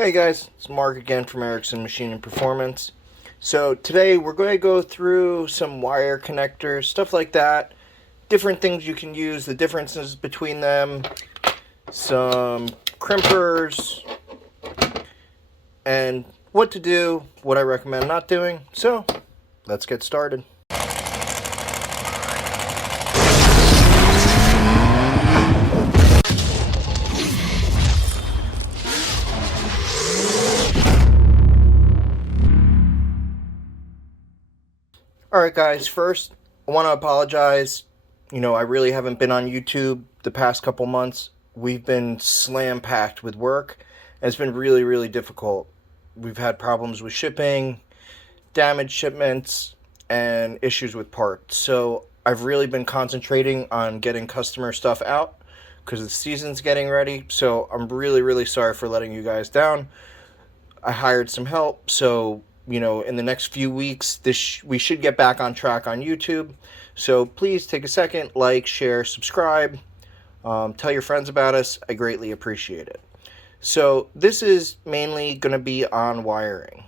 Hey guys, it's Mark again from Erickson Machine and Performance. So today we're going to go through some wire connectors, stuff like that, different things you can use, the differences between them, some crimpers, and what to do, what I recommend not doing. So let's get started. Alright guys, first I want to apologize. I really haven't been on YouTube the past couple months. We've been slam packed with work, and it's been really, really difficult. We've had problems with shipping, damaged shipments, and issues with parts. So I've really been concentrating on getting customer stuff out because the season's getting ready. So I'm really, really sorry for letting you guys down. I hired some help, so in the next few weeks, we should get back on track on YouTube. So please take a second, like, share, subscribe, tell your friends about us. I greatly appreciate it. So this is mainly going to be on wiring.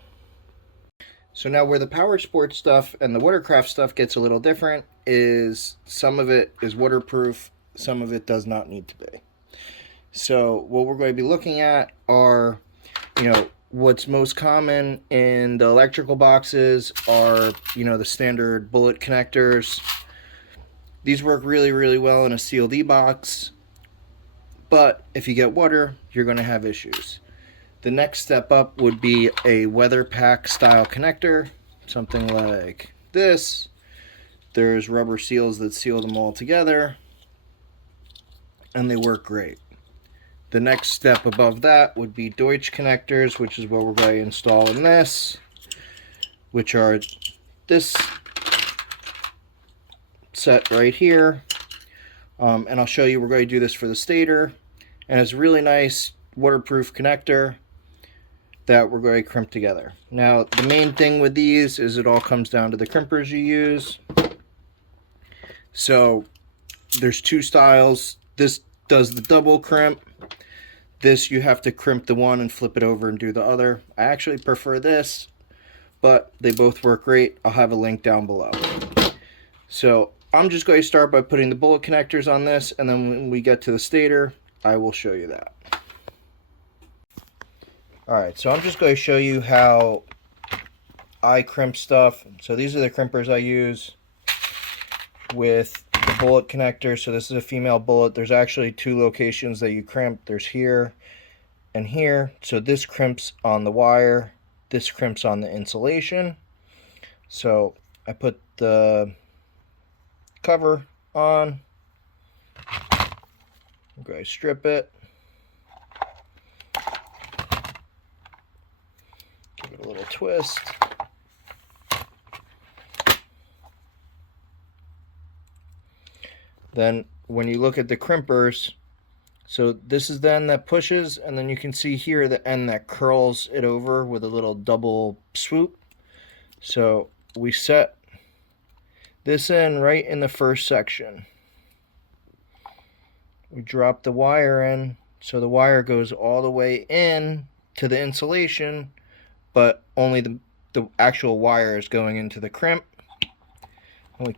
So now where the power sports stuff and the watercraft stuff gets a little different is some of it is waterproof, some of it does not need to be. So what we're going to be looking at are, what's most common in the electrical boxes are, the standard bullet connectors. These work really, really well in a CLD box, but if you get water, you're going to have issues. The next step up would be a weather pack style connector, something like this. There's rubber seals that seal them all together, and they work great. The next step above that would be Deutsch connectors, which is what we're going to install in this, which are this set right here. And I'll show you, we're going to do this for the Stator. And it's a really nice waterproof connector that we're going to crimp together. Now, the main thing with these is it all comes down to the crimpers you use. So there's two styles. This does the double crimp. This you have to crimp the one and flip it over and do the other. I actually prefer this, but they both work great. I'll have a link down below. So I'm just going to start by putting the bullet connectors on this, and then when we get to the Stator, I will show you that. Alright, so I'm just going to show you how I crimp stuff. So these are the crimpers I use with the bullet connector. So this is a female bullet. There's actually two locations that you crimp. There's here and here. So this crimps on the wire, this crimps on the insulation. So I put the cover on. I'm going to strip it, give it a little twist. Then when you look at the crimpers, so this is the end that pushes, and then you can see here the end that curls it over with a little double swoop. So we set this in right in the first section. We drop the wire in, so the wire goes all the way in to the insulation, but only the actual wire is going into the crimp, and we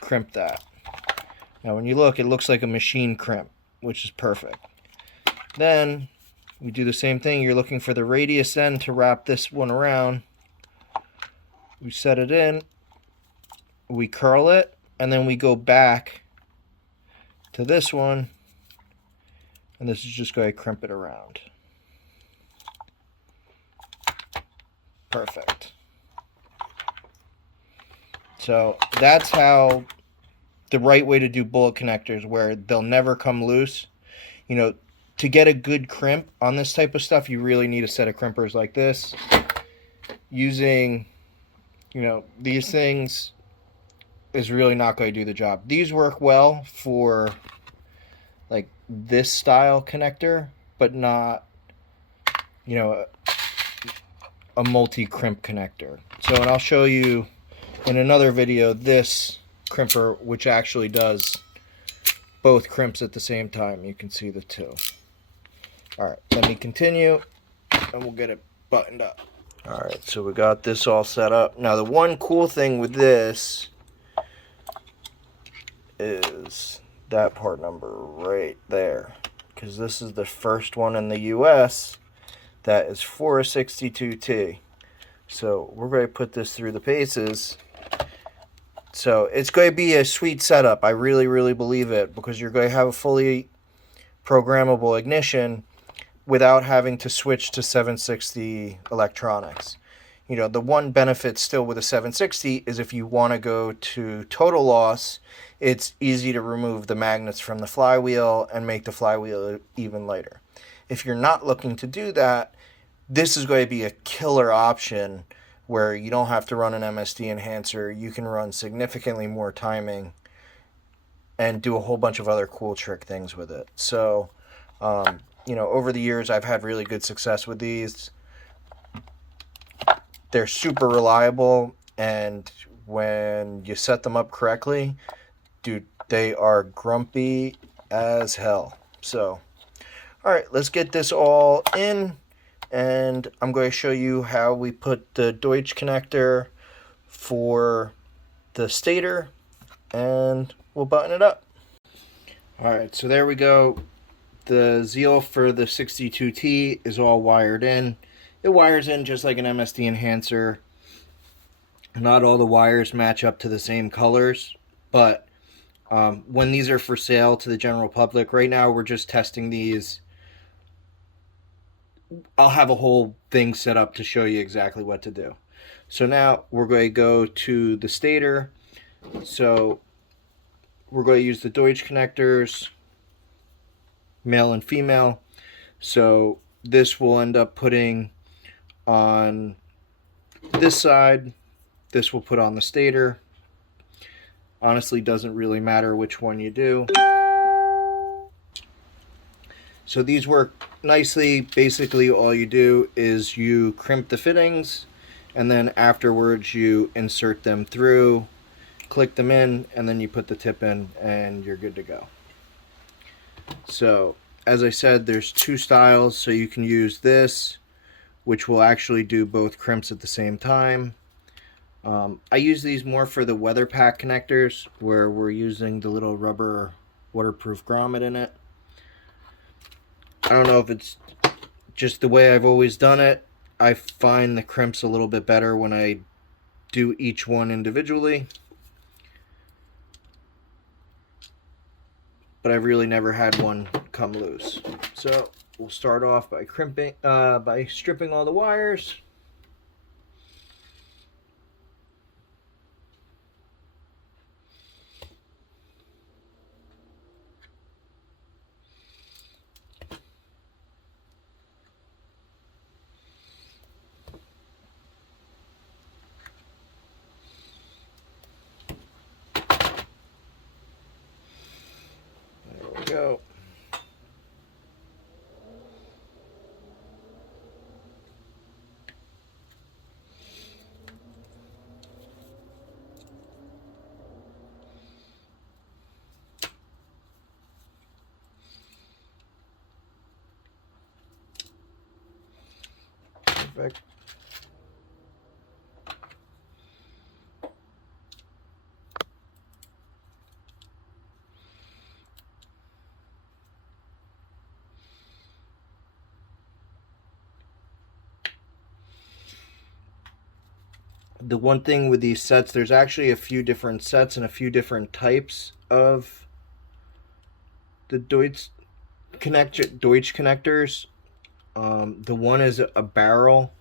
crimp that. Now when you look, it looks like a machine crimp, which is perfect. Then we do the same thing. You're looking for the radius end to wrap this one around. We set it in, we curl it, and then we go back to this one, and this is just going to crimp it around. Perfect. So that's how the right way to do bullet connectors, where they'll never come loose. To get a good crimp on this type of stuff, you really need a set of crimpers like this. Using, these things is really not going to do the job. These work well for like this style connector, but not, a multi-crimp connector. So, and I'll show you in another video this crimper, which actually does both crimps at the same time. You can see the two. Alright, let me continue. and we'll get it buttoned up. Alright, so we got this all set up. Now the one cool thing with this is that part number right there, because this is the first one in the US that is for a 62T. So we're going to put this through the paces. So it's going to be a sweet setup. I really, really believe it, because you're going to have a fully programmable ignition without having to switch to 760 electronics. You know, the one benefit still with a 760 is if you want to go to total loss, it's easy to remove the magnets from the flywheel and make the flywheel even lighter. If you're not looking to do that, this is going to be a killer option where you don't have to run an MSD enhancer. You can run significantly more timing and do a whole bunch of other cool trick things with it. So, you know, over the years, I've had really good success with these. They're super reliable, and when you set them up correctly, dude, they are grumpy as hell. So, all right, let's get this all in, and I'm going to show you how we put the Deutsch connector for the stator, and we'll button it up. All right, so there we go. The Zeel for the 62T is all wired in. It wires in just like an MSD enhancer. Not all the wires match up to the same colors, but when these are for sale to the general public, right now we're just testing these. I'll have a whole thing set up to show you exactly what to do. So now we're going to go to the stator. So we're going to use the Deutsch connectors, male and female. So this will end up putting on this side. This will put on the stator. Honestly, doesn't really matter which one you do. So these work nicely. Basically, all you do is you crimp the fittings, and then afterwards you insert them through, click them in, and then you put the tip in, and you're good to go. So, as I said, there's two styles, so you can use this, which will actually do both crimps at the same time. I use these more for the weather pack connectors, where we're using the little rubber waterproof grommet in it. I don't know if it's just the way I've always done it. I find the crimps a little bit better when I do each one individually. But I've really never had one come loose. So we'll start off by crimping, by stripping all the wires. There we go. Perfect. The one thing with these sets, there's actually a few different sets and a few different types of the Deutsch connectors. The one is a barrel,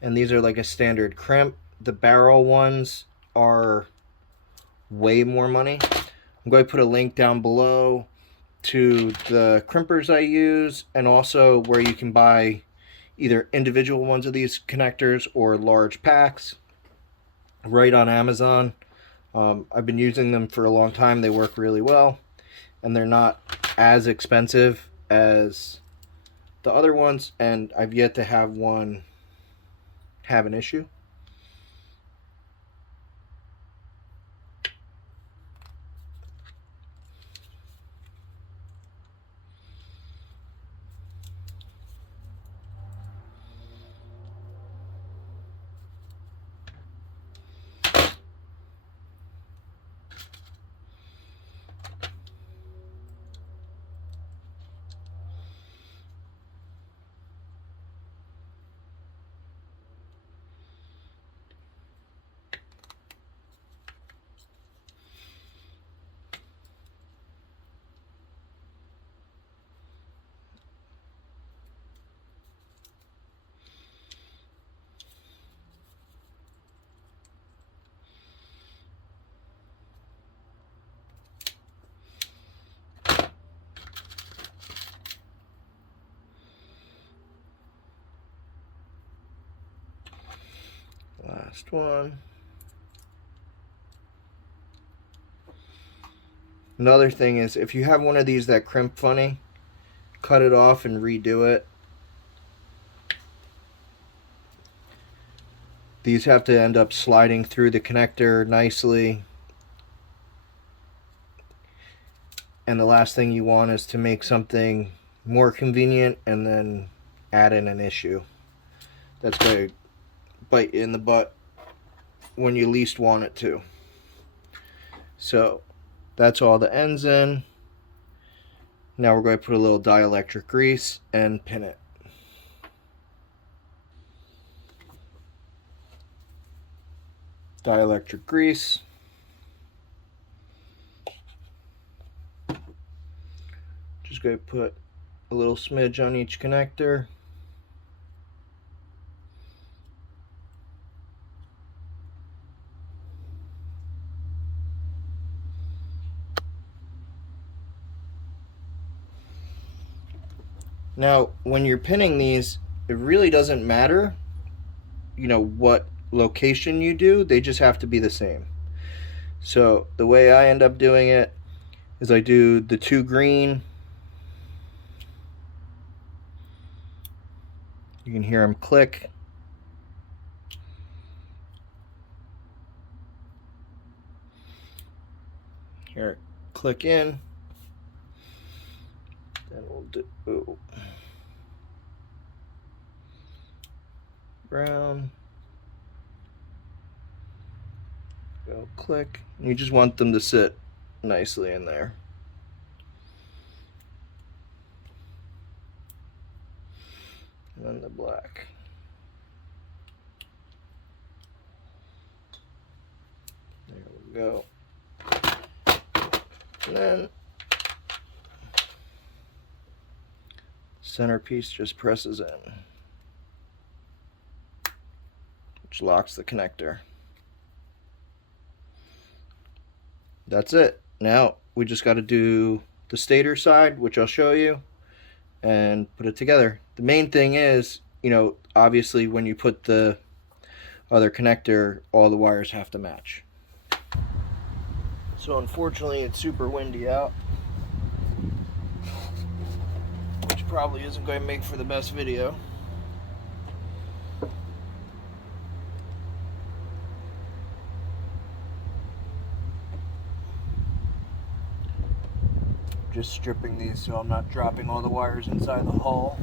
and these are like a standard crimp. The barrel ones are way more money. I'm going to put a link down below to the crimpers I use, and also where you can buy either individual ones of these connectors or large packs right on Amazon. I've been using them for a long time. They work really well, and they're not as expensive as the other ones, and I've yet to have one have an issue. Last one. Another thing is, if you have one of these that crimp funny, cut it off and redo it. These have to end up sliding through the connector nicely. And the last thing you want is to make something more convenient and then add in an issue. That's going to bite you in the butt when you least want it to. So that's all the ends in. Now we're going to put a little dielectric grease and pin it. Dielectric grease. Just going to put a little smidge on each connector. Now, when you're pinning these, it really doesn't matter, you know, what location you do. They just have to be the same. So the way I end up doing it is I do the 2 green. You can hear them click. Hear it click in. Then we'll do brown. Go click. You just want them to sit nicely in there. And then the black. There we go. And then centerpiece just presses in, which locks the connector. That's it. Now we just got to do the stator side, which I'll show you, and put it together. The main thing is, you know, obviously when you put the other connector, all the wires have to match. So unfortunately it's super windy out, which probably isn't going to make for the best video. Just stripping these so I'm not dropping all the wires inside the hull.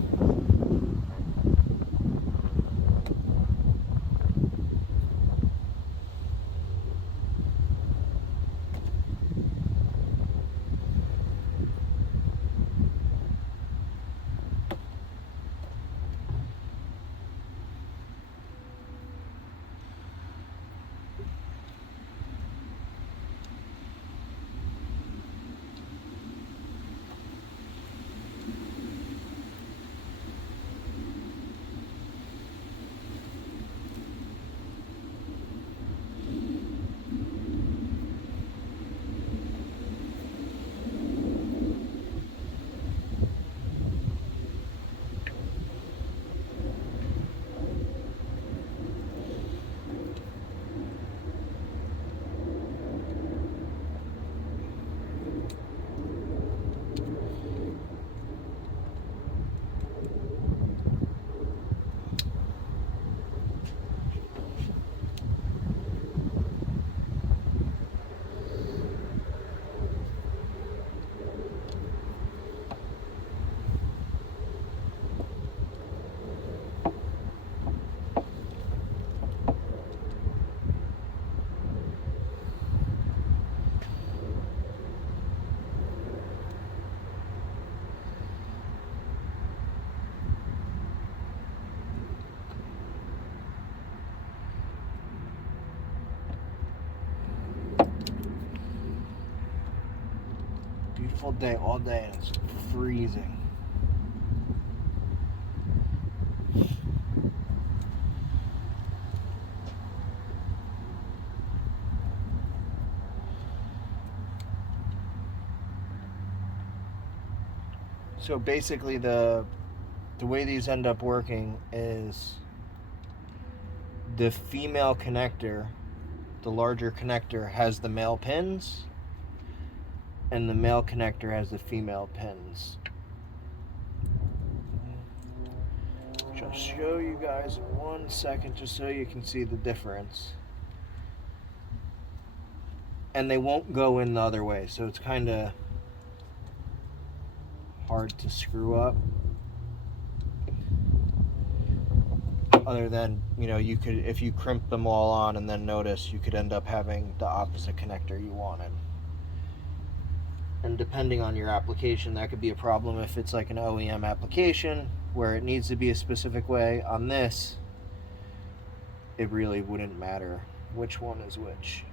Beautiful day all day and it's freezing. So basically the way these end up working is the female connector, the larger connector, has the male pins, and the male connector has the female pins. Which I'll show you guys in 1 second just so you can see the difference. And they won't go in the other way, so it's kind of hard to screw up. Other than, you know, you could, if you crimp them all on and then notice, you could end up having the opposite connector you wanted. And depending on your application, that could be a problem if it's like an OEM application where it needs to be a specific way. On this, it really wouldn't matter which one is which.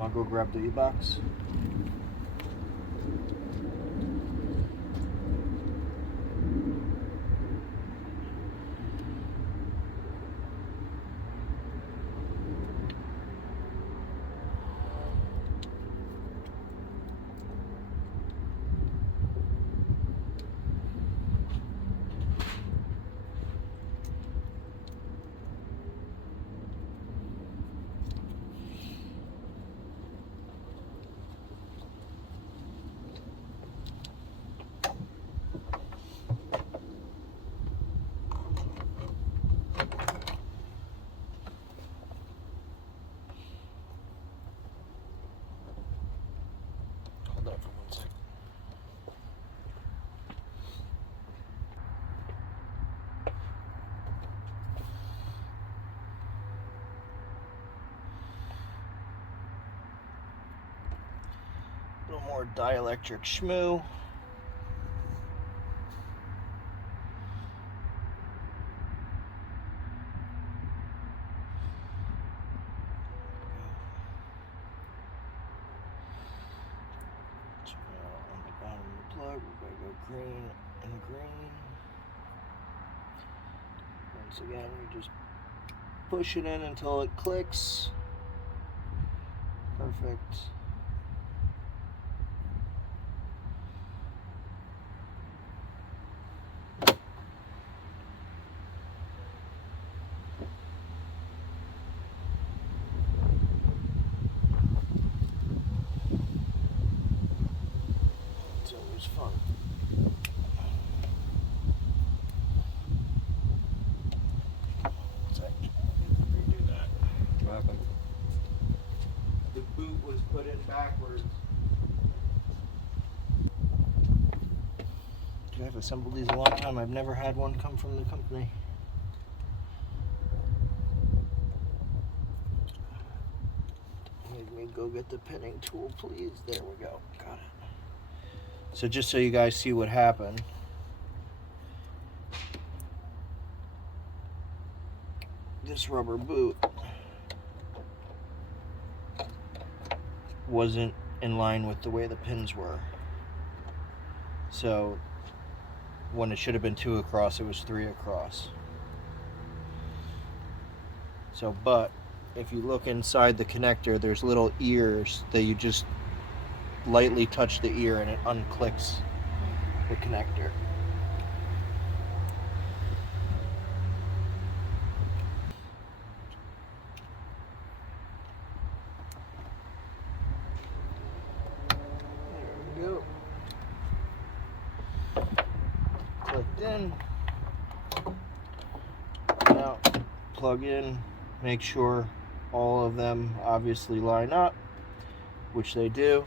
I'll go grab the E-box. A little more dielectric schmoo. On the bottom of the plug, we're going to go green and green. Once again, you just push it in until it clicks. Perfect. It's always fun. Redo that. What happened? The boot was put in backwards. I've assembled these a long time. I've never had one come from the company. Make me go get the pinning tool, please. There we go. Got it. So just so you guys see what happened. This rubber boot wasn't in line with the way the pins were. So when it should have been 2 across, it was 3 across. So, but if you look inside the connector, there's little ears that you just lightly touch the ear and it unclicks the connector. There we go. Clicked in. Now plug in, make sure all of them obviously line up, which they do.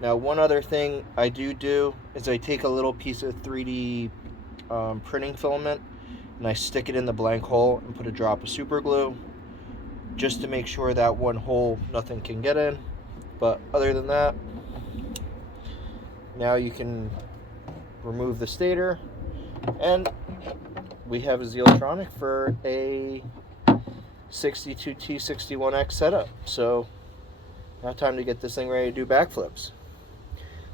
Now one other thing I do is I take a little piece of 3D printing filament and I stick it in the blank hole and put a drop of super glue just to make sure that one hole nothing can get in. But other than that, now you can remove the stator, and we have a Zeeltronic for a 62T61X setup. So now time to get this thing ready to do backflips.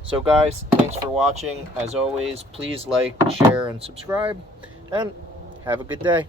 So guys, thanks for watching. As always, please like, share, and subscribe, and have a good day.